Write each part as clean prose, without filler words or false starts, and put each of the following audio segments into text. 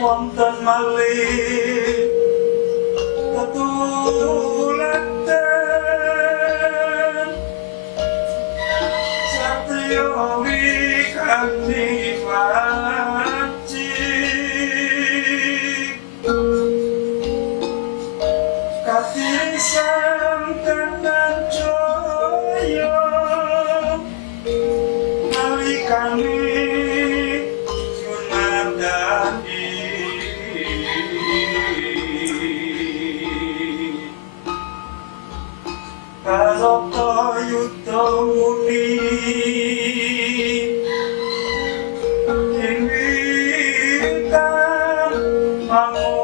Wonten malih tetulaten satya wikani wajib katirisan tenan jaya nalikane Karata yudha muni ing witan mangu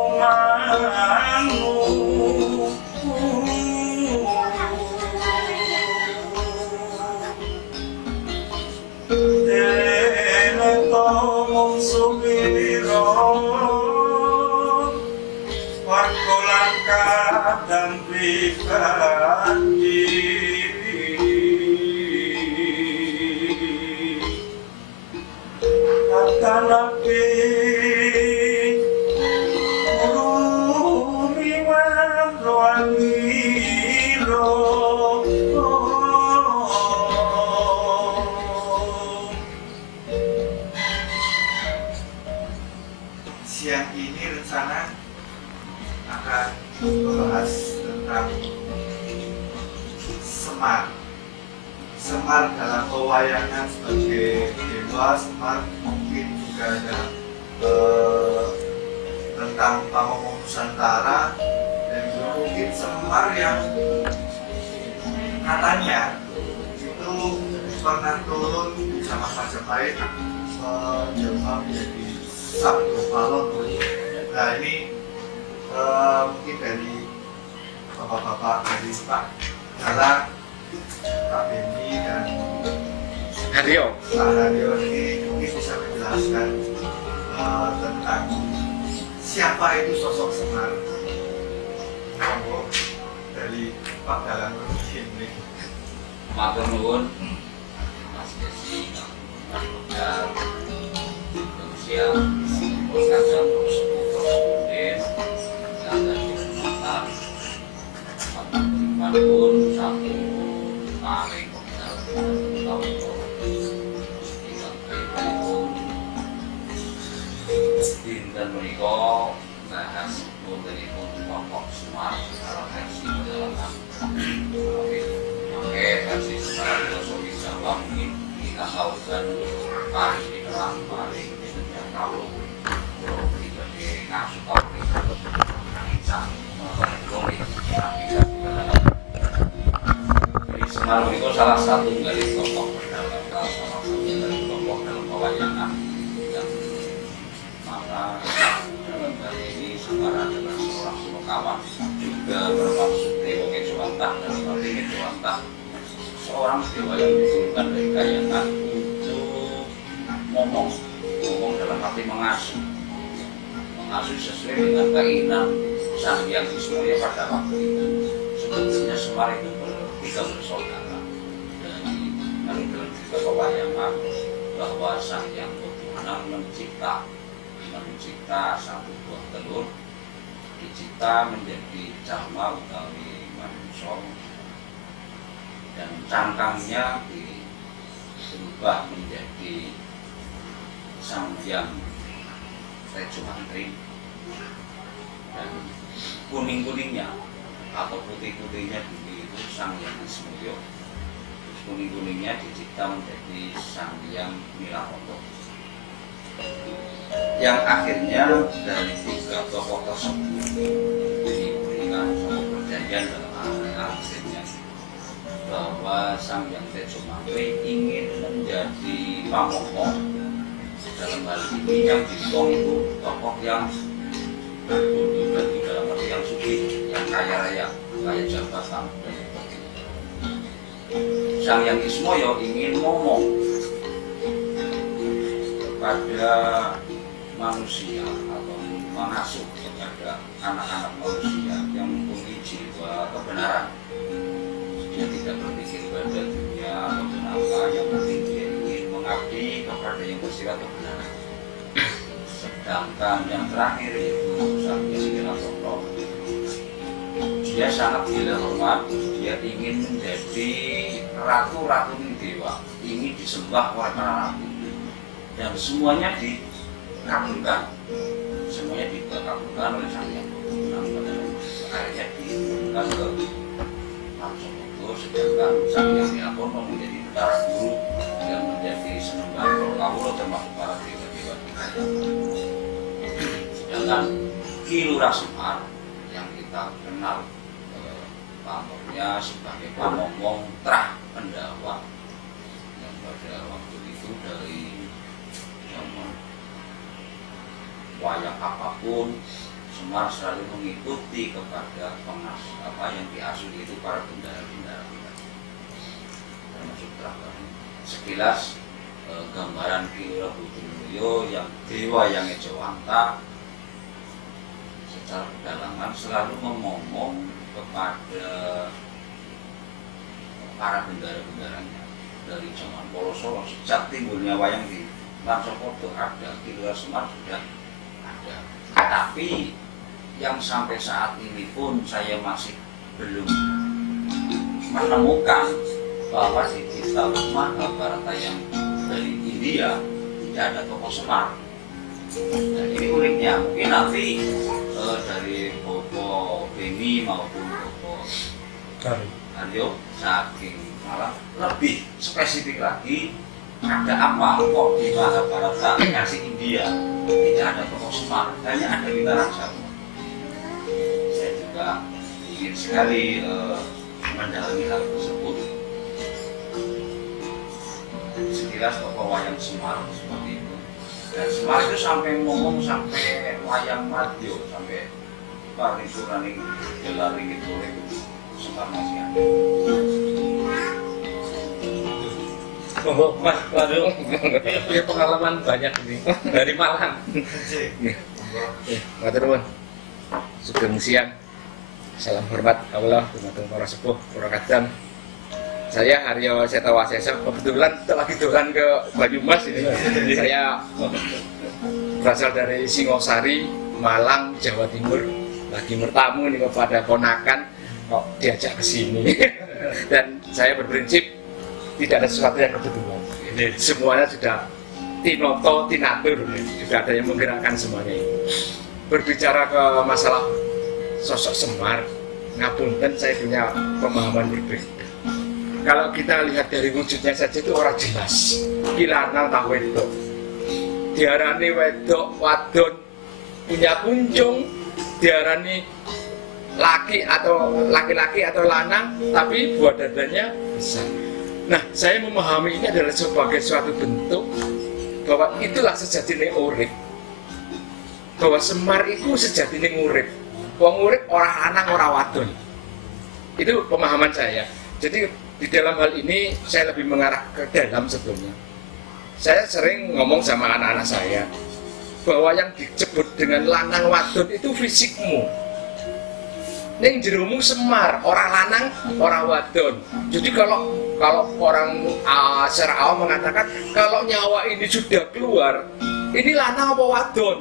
dene tomong sumira warga langkah dan pribadi kata nabi urumiwan roangiro siang ini rencana akan membahas tentang Semar dalam pewayangan sebagai dewa. Semar mungkin juga ada tentang Pamongko Nusantara, dan juga mungkin Semar yang katanya itu pernah turun sama Majapahit menjelma menjadi Sabdo Palon. Nah ini mungkin dari bapak-bapak dari Pak Dara, Pak Benny dan Haryo. Pak Haryo ini mungkin bisa menjelaskan tentang siapa itu sosok Semar. Monggo dari Pak Dalang ini. Matur nuwun Mas Desi, Mas Dokter, manusia, kadang prosedur dan mata pun satu paling dinten menika bahas puntenipun pokok Semar secara versi pedalaman. Oke, versi Semar filosofi Jawa mungkin kita tahukan paling dikenal paling sejak tahun pribadi ngasuh tahun Semar itu salah satu dari tokoh dalam salah satu dari tokoh dalam pewayangan yang mana dalam hal ini Semar adalah seorang Sulokawan, juga bermaksud Dewa Kejawantah. Dalam arti Kejawantah seorang dewa yang diturunkan dari Kayangan untuk ngomong dalam arti mengasuh sesuai dengan keinginan Sang Hyang Wisnu pada waktu itu. Sebetulnya Semar itu kita bersaudara, dan dalam juga pewayangan bahwa Sang Hyang Tuhan mencipta satu buah telur, dicipta menjadi jalma utawi manusia, dan cangkangnya dirubah menjadi sang yang Rejo Mantri, dan kuning-kuningnya atau putih-putihnya dulu itu sang yang Ismoyo, terus kuning-kuningnya dicipta menjadi sang yang Nilaroto, yang akhirnya dari tiga tokoh tersebut diberikan suatu perjanjian dalam akhirnya bahwa sang yang Rejo Mantri ingin menjadi pamongkong. Dalam hal ini yang ditong itu tokoh yang berbagi dalam arti yang sugih, yang kaya raya, kaya jabatan dan sebagainya. Sang yang Ismoyo ingin ngomong kepada manusia atau mengasuh kepada anak-anak manusia yang mempunyai jiwa kebenaran. Dia tidak berpikir pada dunia atau apa, yang penting dia ingin mengabdi kepada yang bersifat kebenaran. Sedangkan yang terakhir yaitu sang yang Nilaroto, dia sangat gila hormat, dia ingin menjadi ratu-ratu dewa, ingin disembah oleh para ratu, dan semuanya dikabulkan, semuanya dikabulkan oleh sang yang akhirnya dikabulkan ke Pancoloto, sedangkan sang yang Nilaroto menjadi Betara Guru yang menjadi senembah Kawula termasuk para dewa-dewa di kerajaan. Sedangkan Ki Lurah Semar yang kita kenal pamornya sebagai pamongkong Trah Pendawa, yang pada waktu itu dari zaman wayang apapun Semar selalu mengikuti kepada apa yang diasuh itu para bendara-bendara kita, termasuk Trah. Sekilas gambaran Ki Lurah Budimulyo yang dewa yang Ejowanta secara pedalaman selalu ngomong kepada para bendara-bendaranya dari zaman Polosoro. Sejak timbulnya wayang di Lancokodo ada, Ki Lurah Semar sudah ada. Tapi yang sampai saat ini pun saya masih belum menemukan bahwa di kitab Mahabharata yang dari India tidak ada tokoh Semar. Dan ini uniknya, mungkin nanti dari Bobo Beni maupun Bobo Aryo saking malah lebih spesifik lagi, ada apa kok di Mahabharata versi India tidak ada tokoh Semar, hanya ada Witaraja. Saya juga ingin sekali mendalami hal tersebut. Sekilas tokoh wayang Semar seperti itu, dan Semar itu sampai ngomong sampai wayang radio, sampai paripurnaning gelar gitu Semar masih ada. Oh, Mas, waduh, punya pengalaman banyak ini dari Malang. Matur nuwun. Sugeng siang. Salam hormat Allah dumateng para sepuh, para kadang. Saya Haryo Setawasesa, kebetulan lagi dolan ke Banyumas ini. Saya berasal dari Singosari, Malang, Jawa Timur. Lagi bertamu nih kepada ponakan, kok diajak ke sini. Dan saya berprinsip tidak ada sesuatu yang kebetulan. Semuanya sudah tinoto, tinatur, sudah ada yang menggerakkan semuanya ini. Berbicara ke masalah sosok Semar, ngapunten saya punya pemahaman berbeda. Kalau kita lihat dari wujudnya saja itu orang jelas, kilanang tak wedok, diarani wedok wadon, punya kunjung, diarani laki atau laki-laki atau lanang, tapi buat dadanya besar. Nah, saya memahami ini adalah sebagai suatu bentuk bahwa itulah sejatinya urip, bahwa Semar itu sejatinya urip. Wong urip orang lanang orang wadon. Itu pemahaman saya. Jadi di dalam hal ini saya lebih mengarah ke dalam sebetulnya. Saya sering ngomong sama anak-anak saya bahwa yang disebut dengan lanang wadon itu fisikmu. Ning jeromu Semar, orang lanang, orang wadon. Jadi kalau orang secara awam mengatakan kalau nyawa ini sudah keluar, ini lanang apa wadon?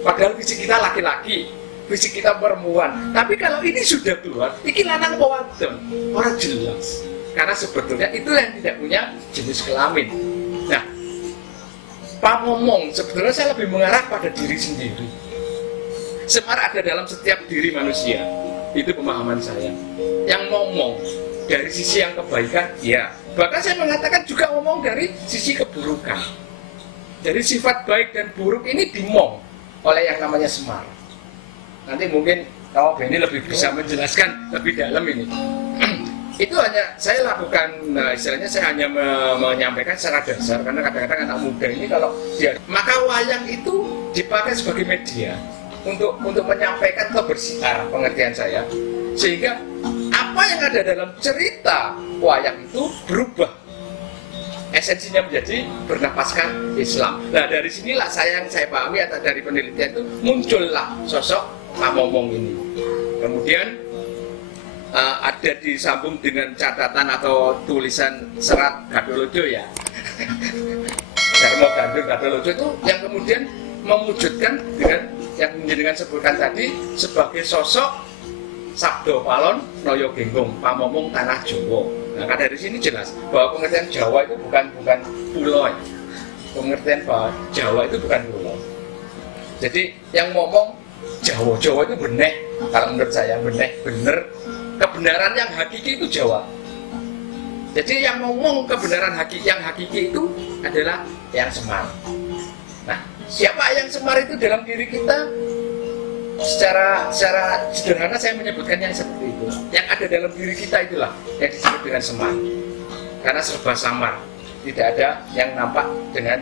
Padahal fisik kita laki-laki, fisik kita perempuan. Tapi kalau ini sudah keluar, ini lanang apa wadon? Orang jelas. Karena sebetulnya itu yang tidak punya jenis kelamin. Nah, pamomong, sebetulnya saya lebih mengarah pada diri sendiri. Semar ada dalam setiap diri manusia. Itu pemahaman saya. Yang ngomong dari sisi yang kebaikan, ya. Bahkan saya mengatakan juga ngomong dari sisi keburukan. Jadi sifat baik dan buruk ini dimong oleh yang namanya semar. Nanti mungkin kalau Benny lebih bisa menjelaskan lebih dalam ini. Itu hanya saya lakukan, istilahnya saya hanya menyampaikan secara dasar, karena kadang-kadang anak muda ini kalau dia, maka wayang itu dipakai sebagai media untuk menyampaikan kebersihan pengertian saya, sehingga apa yang ada dalam cerita wayang itu berubah, esensinya menjadi bernapaskan Islam. Nah dari sinilah yang saya pahami atau dari penelitian itu muncullah sosok pamomong ini. Kemudian ada disambung dengan catatan atau tulisan serat Gadolojo ya. Darmo Gandul Gadolojo itu yang kemudian mewujudkan dengan yang menjadikan sebutkan tadi sebagai sosok Sabdo Palon Noyo Genggong Pamomong Tanah Jawa. Nah dari sini jelas bahwa pengertian Jawa itu bukan pulau ya. Pengertian bahwa Jawa itu bukan pulau. Jadi yang ngomong Jawa itu bener, kalau menurut saya bener, kebenaran yang hakiki itu Jawa. Jadi yang ngomong kebenaran yang hakiki itu adalah yang Semar. Nah, siapa yang Semar itu dalam diri kita? Secara sederhana saya menyebutkannya seperti itu. Yang ada dalam diri kita itulah yang disebut dengan Semar. Karena serba samar, tidak ada yang nampak dengan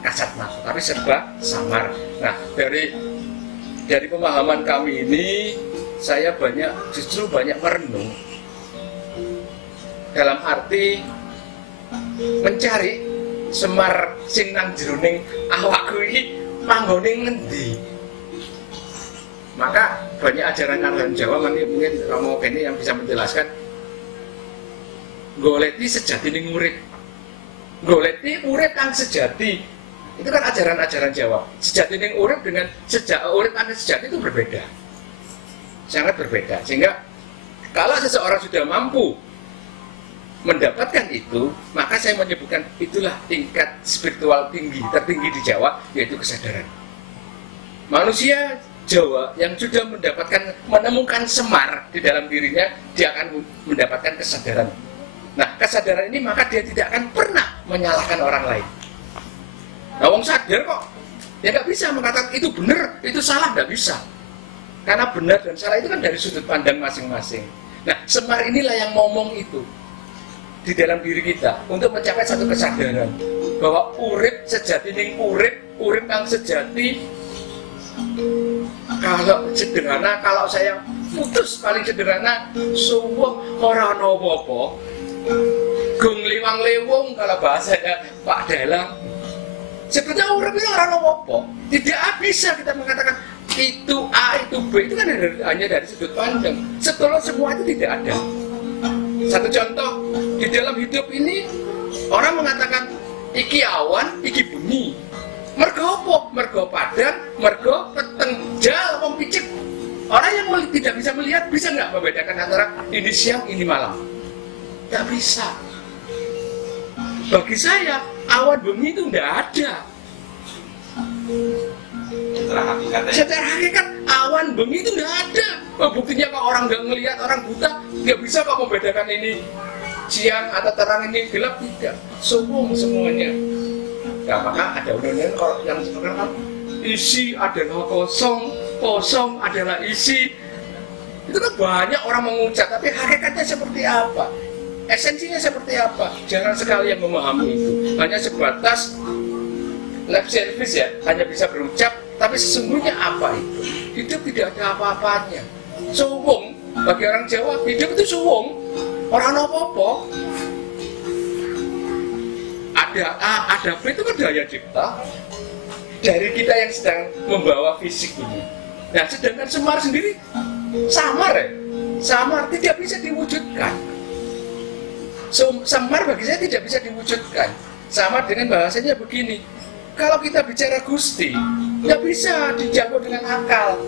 kasat mata, tapi serba samar. Nah, dari pemahaman kami ini saya justru banyak merenung dalam arti mencari Semar sing nang jroning awakku iki manggone ngendi. Maka banyak ajaran Jawa mungkin Romo Benny yang bisa menjelaskan. Goleti sejati ning urip. Goleti urip kang sejati. Itu kan ajaran-ajaran Jawa. Sejati ning urip dengan urip kang sejati itu berbeda. Sangat berbeda. Sehingga kalau seseorang sudah mampu mendapatkan itu, maka saya menyebutkan itulah tingkat spiritual tertinggi di Jawa, yaitu kesadaran. Manusia Jawa yang sudah menemukan Semar di dalam dirinya, dia akan mendapatkan kesadaran. Nah, kesadaran ini maka dia tidak akan pernah menyalahkan orang lain. Nah, wong sadar kok, ya nggak bisa mengatakan itu benar, itu salah, nggak bisa. Karena benar dan salah itu kan dari sudut pandang masing-masing. Nah, Semar inilah yang ngomong itu di dalam diri kita untuk mencapai satu kesadaran bahwa urip sejati ning urip kang sejati. Kalau sederhana, kalau saya putus paling sederhana, suwung ora ana apa-apa. Gung liwang lewung kalau bahasanya Pak Dalang. Sebetulnya urip itu ora ana apa-apa. Tidak bisa kita mengatakan itu A, itu B, itu kan hanya dari sudut pandang. Setelah semua itu tidak ada. Satu contoh, di dalam hidup ini orang mengatakan iki awan, iki bengi. Mergo apa? Mergo padang, mergo peteng, jal, wong picek. Orang yang tidak bisa melihat bisa nggak membedakan antara ini siang, ini malam? Nggak bisa. Bagi saya awan bengi itu nggak ada. Secara hakikat awan bengi itu nggak ada. Buktinya kalau orang nggak ngelihat, orang buta nggak bisa kok membedakan ini siang atau terang, ini gelap, tidak. Semuanya. Nah, maka ada undang-undang kalau yang sekarang isi adalah kosong, kosong adalah isi. Itu kan banyak orang mengucap, tapi hakikatnya seperti apa? Esensinya seperti apa? Jangan sekali yang memahami itu. Hanya sebatas lip service ya, hanya bisa berucap, tapi sesungguhnya apa itu? Hidup tidak ada apa-apanya. Suwung, bagi orang Jawa, hidup itu suwung. Orang apa-apa. Ada B itu kan daya cipta dari kita yang sedang membawa fisik ini. Nah, sedangkan Semar sendiri samar ya, samar tidak bisa diwujudkan. Semar bagi saya tidak bisa diwujudkan. Sama dengan bahasanya begini, kalau kita bicara Gusti, nggak bisa dijangkau dengan akal.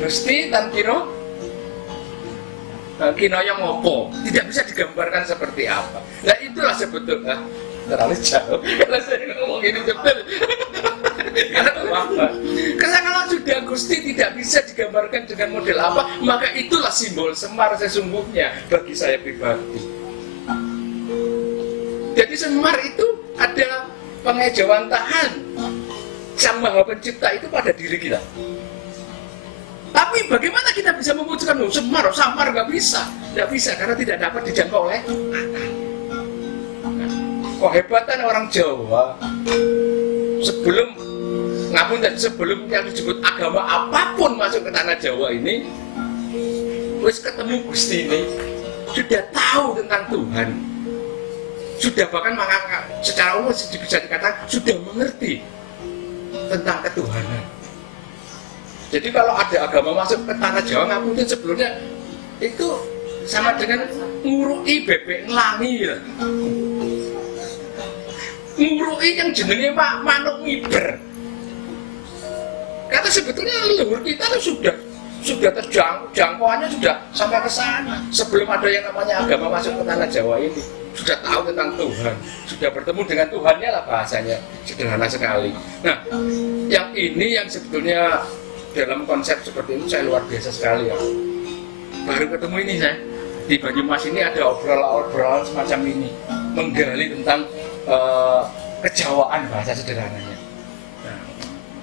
Gusti tan kino yang ngopo, tidak bisa digambarkan seperti apa. Nah itulah sebetulnya terlalu jauh kalau saya ngomong ini betul. Karena apa? Karena kalau sudah Gusti tidak bisa digambarkan dengan model apa, maka itulah simbol Semar sesungguhnya bagi saya pribadi. Jadi Semar itu ada pengejawantahan Sang Maha Pencipta itu pada diri kita. Tapi bagaimana kita bisa mewujudkan Semar, Samar? Nggak bisa karena tidak dapat dijangkau oleh akal. Kehebatan orang Jawa sebelum yang disebut agama apapun masuk ke tanah Jawa ini, wis ketemu Gusti ini, sudah tahu tentang Tuhan, sudah bahkan secara umum bisa dikatakan sudah mengerti tentang ketuhanan. Jadi kalau ada agama masuk ke tanah Jawa, nggak mungkin sebelumnya itu sama dengan ngurui bebek ngelangi ya. Ngurui yang jenenge manuk miber. Karena sebetulnya leluhur kita tuh sudah terjangkauannya sudah sampai ke sana sebelum ada yang namanya agama masuk ke tanah Jawa ini. Sudah tahu tentang Tuhan, sudah bertemu dengan Tuhannya lah, bahasanya sederhana sekali. Nah, yang ini yang sebetulnya dalam konsep seperti ini saya luar biasa sekali ya. Baru ketemu ini saya di Banyumas ini ada obrolan semacam ini, menggali tentang kejawaan bahasa sederhananya.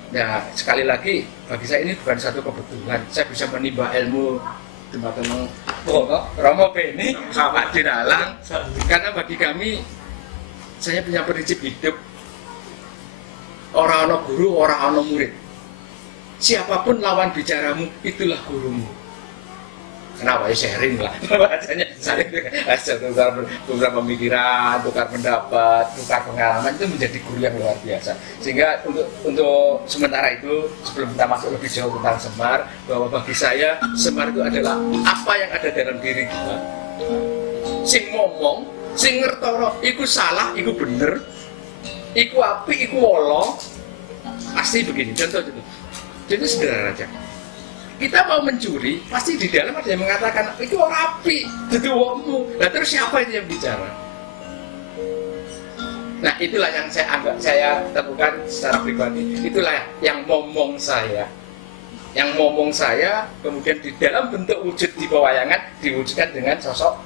Nah, sekali lagi bagi saya ini bukan satu kebetulan. Saya bisa menimba ilmu teman-teman Romo Beni, Pak Diralang, karena bagi kami saya punya prinsip hidup orang ono guru, orang ono murid. Siapapun lawan bicaramu, itulah gurumu. Kenapa ya sharing lah, bahasanya saling tukar pemikiran, tukar pendapat, tukar pengalaman, itu menjadi guru yang luar biasa. Sehingga untuk sementara itu, sebelum kita masuk lebih jauh tentang Semar, bahwa bagi saya Semar itu adalah apa yang ada dalam diri kita. Sing ngomong, sing ngertoro, iku salah, iku bener, iku api, iku wolo, pasti begini. Contoh itu, jadi sederhana aja. Kita mau mencuri, pasti di dalam ada yang mengatakan itu orang api, itu wongmu. Nah terus siapa itu yang bicara? Nah itulah yang saya temukan secara pribadi. Itulah yang ngomong saya. Yang ngomong saya kemudian di dalam bentuk wujud di pewayangan diwujudkan dengan sosok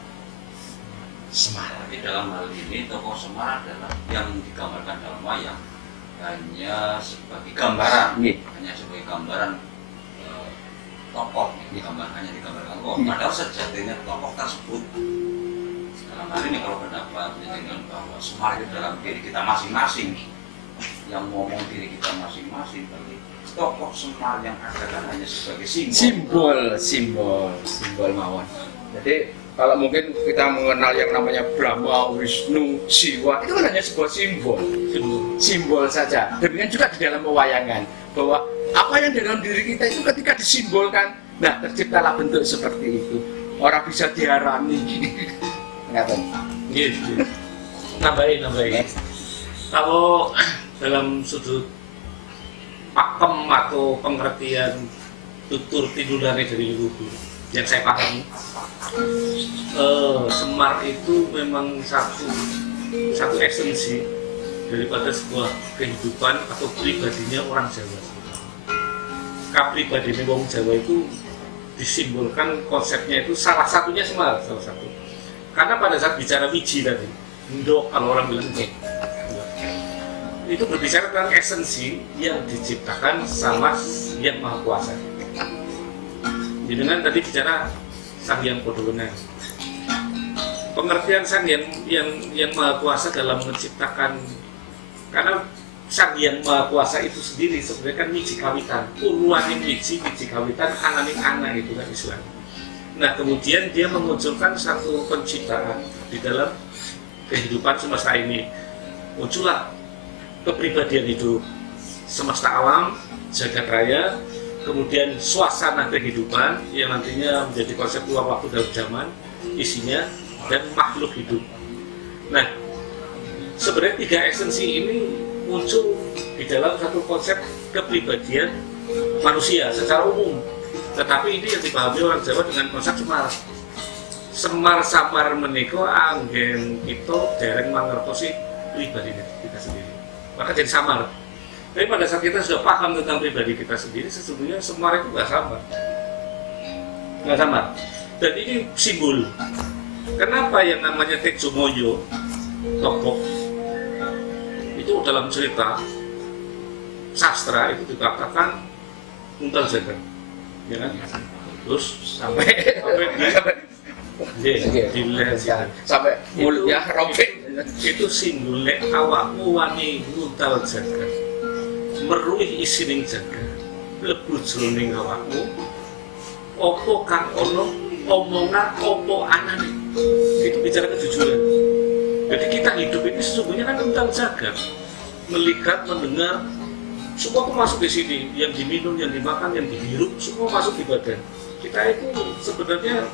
Semar. Tapi dalam hal ini tokoh Semar adalah yang digambarkan dalam wayang hanya sebagai gambaran, hanya sebagai gambaran tokoh hanya digambarkan tokoh. Padahal sejatinya tokoh tersebut dalam hal ini kalau pendapat dengan bahwa Semar itu dalam diri kita masing-masing, yang ngomong diri kita masing-masing, berarti tokoh Semar yang ada kan hanya sebagai simbol mawon. Jadi kalau mungkin kita mengenal yang namanya Brahma, Wisnu, Siwa, itu kan hanya sebuah simbol saja. Demikian juga di dalam pewayangan, bahwa apa yang dalam diri kita itu ketika disimbolkan, nah terciptalah bentuk seperti itu. Orang bisa diharani. Ngapain? Gitu. Nambahin. Kalau dalam sudut pakem atau pengertian tutur tidulane dari leluhur yang saya pahami, Semar itu memang satu esensi daripada sebuah kehidupan atau pribadinya orang Jawa. Kapribadinya orang Jawa itu disimbolkan konsepnya itu salah satunya Semar, salah satu. Karena pada saat bicara wiji tadi, ndok kalau orang bilang ndok, itu berbicara tentang esensi yang diciptakan sama Yang Maha Kuasa. Jadi kan tadi bicara Sang Hyang Padha. Pengertian Sang yang Maha Kuasa dalam menciptakan, karena Sang Hyang Maha Kuasa itu sendiri sebenarnya kan wiji kawitan, uruaning wiji kawitan, ananing anak itu kan istilahnya. Nah kemudian dia memunculkan satu penciptaan di dalam kehidupan semesta ini. Muncullah kepribadian hidup, semesta alam, jagat raya, kemudian suasana kehidupan yang nantinya menjadi konsep ruang waktu dan zaman, isinya, dan makhluk hidup. Nah, sebenarnya tiga esensi ini muncul di dalam satu konsep kepribadian manusia secara umum. Tetapi ini yang dipahami orang Jawa dengan konsep Semar. Semar samar menika anggen kita dereng mangertosi pribadi kita sendiri, maka jadi samar. Tapi pada saat kita sudah paham tentang pribadi kita sendiri, sesungguhnya semar itu nggak samar. Dan ini simbol. Kenapa yang namanya Tejomoyo, tokoh itu dalam cerita sastra itu dikatakan Muntal Jagat, ya kan? Terus sampai sampai mulutnya robek. Itu simbolnya awakmu wani Muntal Jagat, meruih isining jagat, lebu jroning awakmu, opo kang ono omongan opo anane. Itu bicara kejujuran. Jadi kita hidup ini sesungguhnya kan tentang jagat, melihat, mendengar, semua itu masuk di sini. Yang diminum, yang dimakan, yang dihirup, semua masuk di badan. Kita itu sebenarnya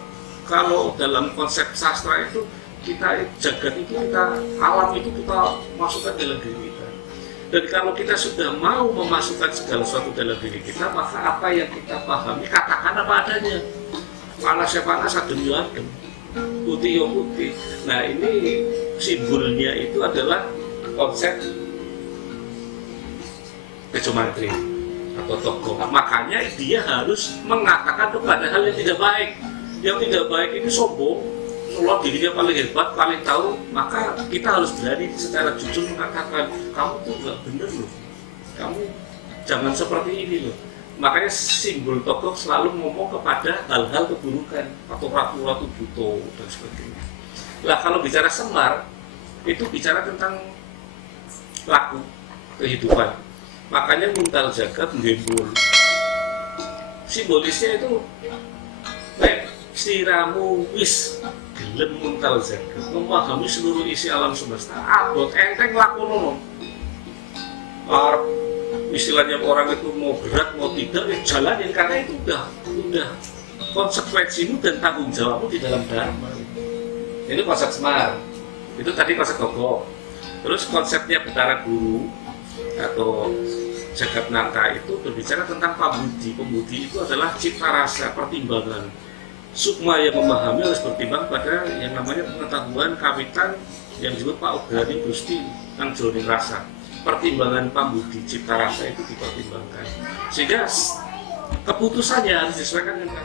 kalau dalam konsep sastra itu kita jagat itu kita alam itu kita masukkan dalam diri kita. Dan kalau kita sudah mau memasukkan segala sesuatu dalam diri kita, maka apa yang kita pahami katakan apa adanya. Panas ya panas, adem ya adem, putih ya putih. Nah ini simbolnya itu adalah konsep Tejo Mantri atau tokoh. Makanya dia harus mengatakan kepada hal yang tidak baik. Yang tidak baik ini sombong, kalau dirinya paling hebat, paling tahu, maka kita harus berani secara jujur mengatakan kamu tuh nggak bener loh, kamu jangan seperti ini loh. Makanya simbol tokoh selalu ngomong kepada hal-hal keburukan atau ratu-ratu buto dan sebagainya. Lah kalau bicara Semar itu bicara tentang laku kehidupan. Makanya Muntal Jagat gembul. Simbolisnya itu siramu wis gelem Muntal Jagat, memahami seluruh isi alam semesta, abot enteng lakono. Istilahnya orang itu mau berat mau tidak ya jalanin, karena itu udah konsekuensimu dan tanggung jawabmu di dalam dharma. Ini konsep Semar. Itu tadi konsep tokoh. Terus konsepnya Betara Guru atau Jagat Nata itu berbicara tentang pambudi. Pembudi itu adalah cita rasa, pertimbangan. Sukma yang memahami harus bertimbang pada yang namanya pengetahuan kawitan yang disebut Pak Ugani Gusti Nang Jroning Rasa. Pertimbangan pambudi cipta rasa itu dipertimbangkan sehingga keputusannya harus disesuaikan dengan